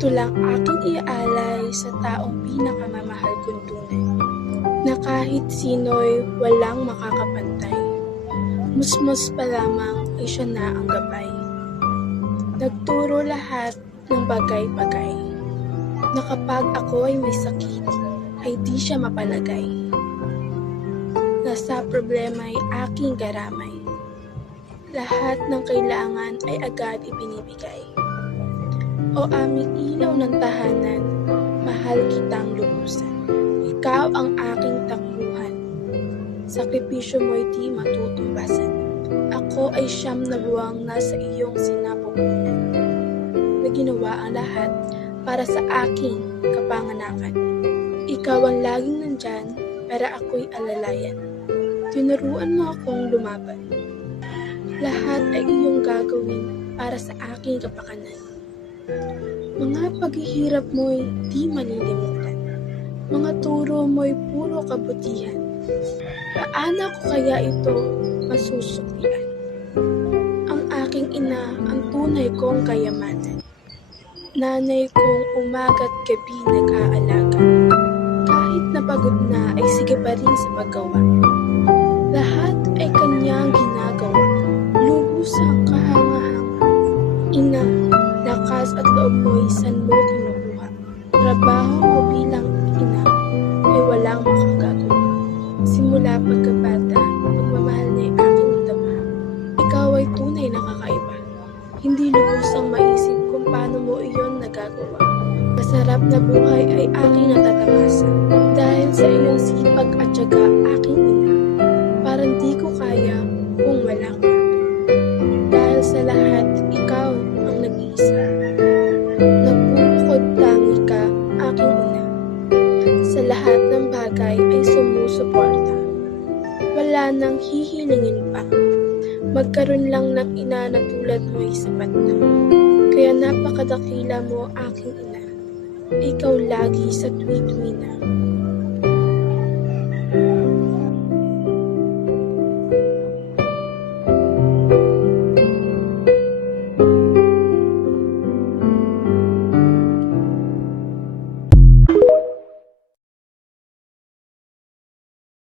Ito lang aking iaalay sa taong pinakamamahal kong tunay, na kahit sino'y walang makakapantay, musmos pa lamang ay siya na ang gabay. Nagturo lahat ng bagay-bagay, na kapag ako ay may sakit, ay di siya mapalagay. Na sa problema ay aking garamay, lahat ng kailangan ay agad ibinibigay. O aming ilaw ng tahanan, mahal kitang lubusan. Ikaw ang aking takbuhan, sakripisyo mo'y di matutumbasan. Ako ay 9 na buwang nasa iyong sinapupunan, na ginawa ang lahat para sa aking kapanganakan. Ikaw ang laging nandyan para ako'y alalayan. Tinuruan mo akong lumaban. Lahat ay iyong gagawin para sa aking kapakanan. Mga paghihirap mo'y di malilimutan. Mga turo mo'y puro kabutihan. Paano ko kaya ito masusuklian? Ang aking ina ang tunay kong kayamanan. Nanay kong umaga't gabi nag-aalaga. Kahit napagod na ay sige pa rin sa paggawa. Lahat ay kanyang ginagawa. Lubos ang kahanga-hanga. Ina, lakas at loob mo'y saan mo kinukuha? Trabaho mo bilang ina ay walang makagagawa. Simula pagkabata, pagmamahal na ay aking nadama. Ikaw ay tunay na kakaiba. Hindi lubusang maisip kung paano mo iyon nagagawa. Masarap na buhay ay aking natatamasa. Dahil sa iyong sipag at tiyaga, aking ina, parang di ko kaya kung wala ka. Dahil sa lahat, ikaw ang nag-iisa. Nagpupukod tangi ka, aking ina. Sa lahat ng bagay ay sumusuporta. Wala nang hihilingin pa. Magkaroon lang ng ina na tulad mo'y sapat na. Kaya napakadakila mo, aking ina. Ikaw lagi sa tuwi-tuwi na.